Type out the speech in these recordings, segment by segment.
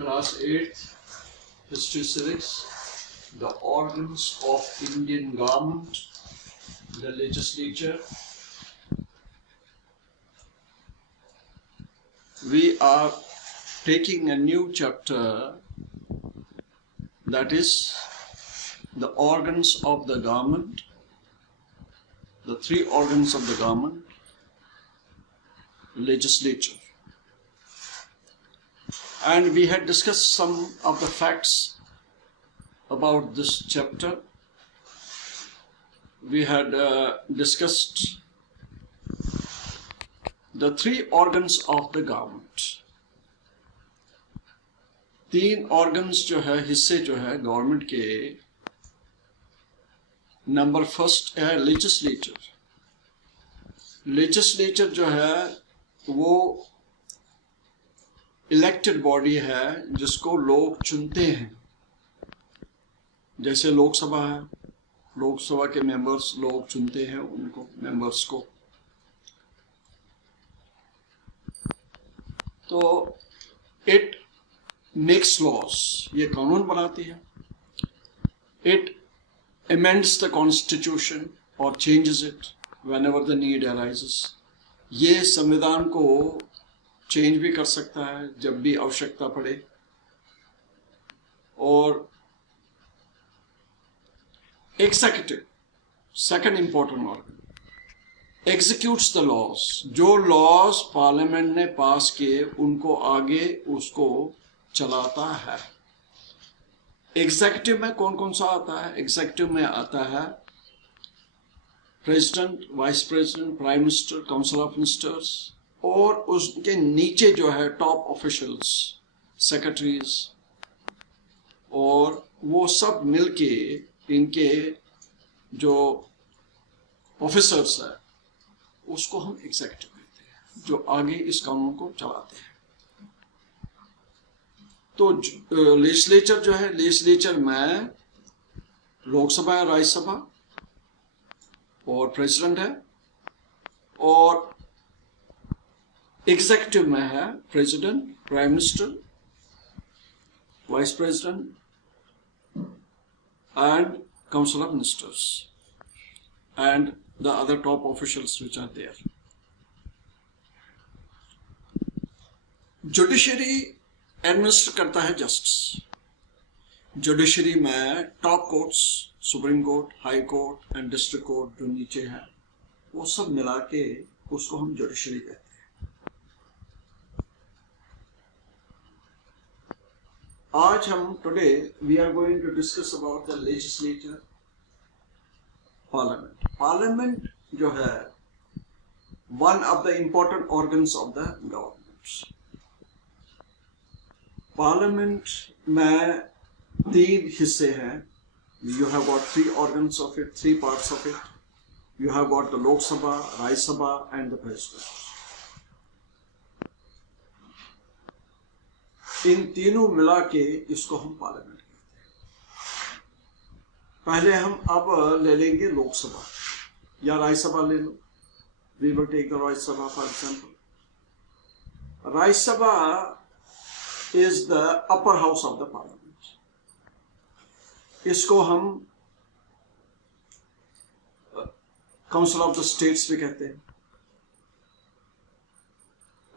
Class 8th History Civics, the organs of Indian government, the legislature. We are taking a new chapter, that is the organs of the government, the three organs of the government, legislature. And we had discussed some of the facts about this chapter. We had discussed the three organs of the government. तीन organs जो है, हिस्से जो है government के, number first है legislature. Legislature जो है वो इलेक्टेड बॉडी है जिसको लोग चुनते हैं. जैसे लोकसभा है, लोकसभा के मेंबर्स लोग चुनते हैं उनको, मेंबर्स को. तो इट मेक्स लॉज, ये कानून बनाती है. It amends the constitution or changes it whenever the need arises. ये संविधान को चेंज भी कर सकता है जब भी आवश्यकता पड़े. और executive, second important organ, executes the laws. जो लॉज पार्लियामेंट ने पास किए उनको आगे उसको चलाता है. एग्जीक्यूटिव में कौन कौन सा आता है? एग्जीक्यूटिव में आता है president, vice president, prime minister, council of ministers, और उसके नीचे जो है टॉप ऑफिशियल्स, सेक्रेटरीज, और वो सब मिलके इनके जो ऑफिसर्स है उसको हम एग्जीक्यूटिव कहते हैं, जो आगे इस कानून को चलाते हैं. तो लेजिस्लेचर जो है, लेजिस्लेचर में लोकसभा है, राज्यसभा और प्रेसिडेंट है, और एग्जीक्यूटिव में है president, prime minister, vice president and council of ministers and the other top officials which are there. Judiciary administer करता है जस्टिस. जुडिशरी में top courts, supreme court, high court and district court जो नीचे है वो सब मिला के उसको हम जुडिशरी कहते हैं. आज हम today we are going to discuss about the legislature, parliament. Parliament जो है one of the important organs of the government. Parliament में तीन हिस्से हैं. You have got three organs of it, three parts of it. You have got the Lok Sabha, Rajya Sabha and the president. इन तीनों मिला के इसको हम पार्लियामेंट कहते हैं. पहले हम अब ले लेंगे लोकसभा या राज्यसभा ले लो. We will take the Rajya Sabha for example. Rajya Sabha is the upper house of the parliament. इसको हम काउंसिल ऑफ द स्टेट्स भी कहते हैं.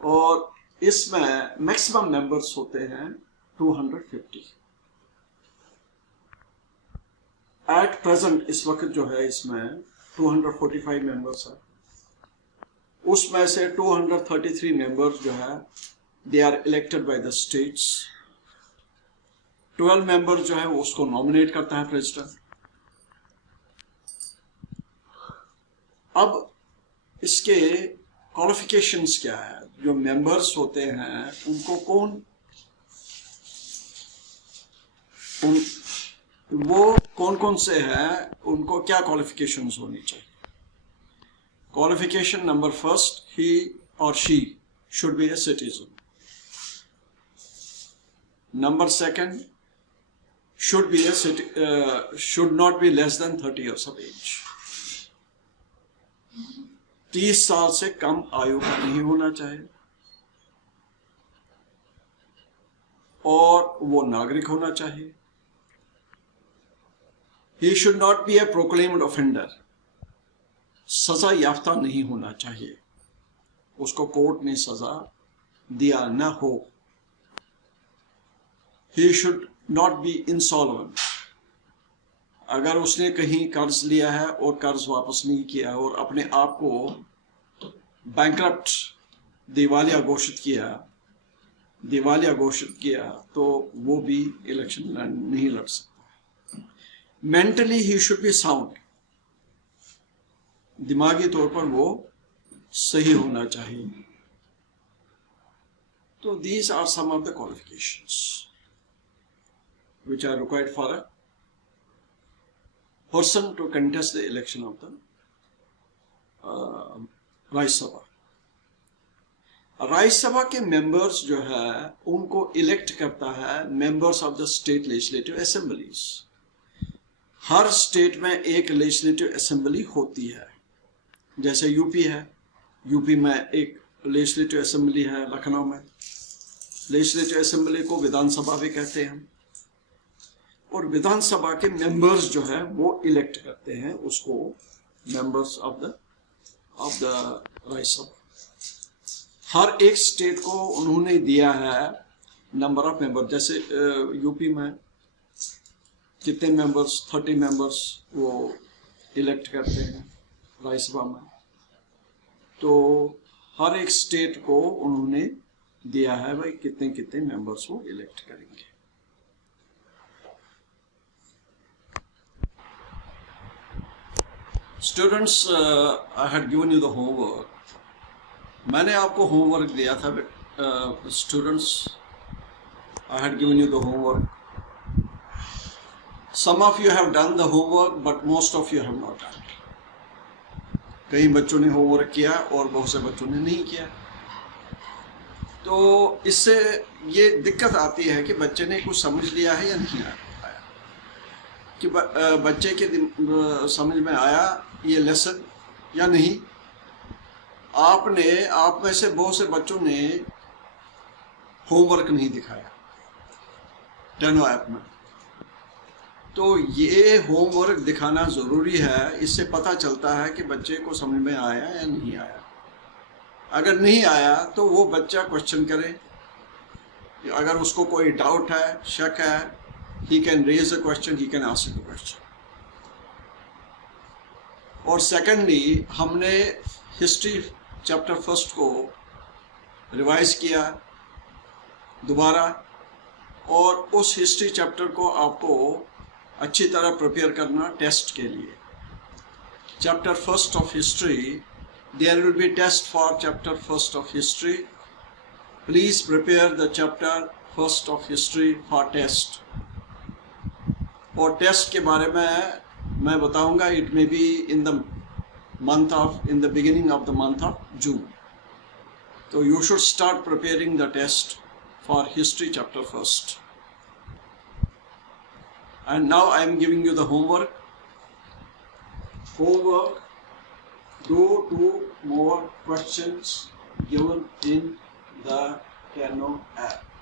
और इसमें मैक्सिमम मेंबर्स होते हैं 250. एट प्रेजेंट इस वक्त जो है इसमें 245 मेंबर्स है. उसमें से 233 मेंबर्स जो है they are elected by the states. 12 members जो है वो उसको नॉमिनेट करता है प्रेसिडेंट. अब इसके क्वालिफिकेशंस क्या है? जो मेंबर्स होते हैं उनको वो कौन से हैं, उनको क्या क्वालिफिकेशंस होनी चाहिए? Qualification number first, he or she should be a citizen. Number second, should not be less than 30 years of age. 30 साल से कम आयु का नहीं होना चाहिए. और वो नागरिक होना चाहिए। He should not be a proclaimed offender, सजा याफ्ता नहीं होना चाहिए, उसको कोर्ट ने सजा दिया न हो। He should not be insolvent, अगर उसने कहीं कर्ज लिया है और कर्ज वापस नहीं किया और अपने आप को बैंकरप्ट दिवालिया घोषित किया तो वो भी इलेक्शन नहीं लड़ सकता। Mentally he should be sound, दिमागी तौर पर वो सही होना चाहिए। तो these are some of the qualifications which are required for a person to contest the election of the राज्य सभा। राज्य सभा के मेंबर्स जो है उनको इलेक्ट करता है members of the state legislative assemblies. Her state में एक लेजिस्लेटिव असेंबली होती है, जैसे यूपी है, यूपी में एक लेजिस्लेटिव असेंबली है, लखनऊ में। लेजिस्लेटिव असेंबली को विधानसभा भी कहते हैं, और विधानसभा के मेंबर्स जो है वो इलेक्ट करते हैं उसको मेंबर्स ऑफ द राज्य सभा। हर एक स्टेट को उन्होंने दिया है नंबर ऑफ मेंबर, जैसे यूपी में कितने मेंबर्स, 30 मेंबर्स वो इलेक्ट करते हैं राज्यसभा में। तो हर एक स्टेट को उन्होंने दिया है भाई कितने कितने मेंबर्स वो इलेक्ट करेंगे। Students, I had given you the homework. मैंने आपको होमवर्क दिया था students, I had given you the homework. Some of you have done the homework but most of you have not done. कई बच्चों ने homework किया और बहुत से बच्चों ने नहीं किया। तो इससे ये दिक्कत आती है कि बच्चे ने कुछ समझ लिया है या नहीं आया, कि बच्चे के समझ में आया ये लेसन या नहीं। आप में से बहुत से बच्चों ने होमवर्क नहीं दिखाया टेनो ऐप में। तो ये होमवर्क दिखाना ज़रूरी है, इससे पता चलता है कि बच्चे को समझ में आया या नहीं आया। अगर नहीं आया तो वो बच्चा क्वेश्चन करे, अगर उसको कोई डाउट है, शक है, he can raise a question, he can ask a question। और सेकेंडली हमने हिस्ट्री चैप्टर फर्स्ट को रिवाइज किया दोबारा, और उस हिस्ट्री चैप्टर को आपको अच्छी तरह प्रिपेयर करना टेस्ट के लिए। Chapter first of history, there will be test for chapter first of history. Please prepare the chapter first of history for test. और टेस्ट के बारे में मैं बताऊंगा, it may be in the beginning of the month of June. तो you should start preparing the test for history chapter first. And now I am giving you the homework. Do 2 more questions given in the Kano app.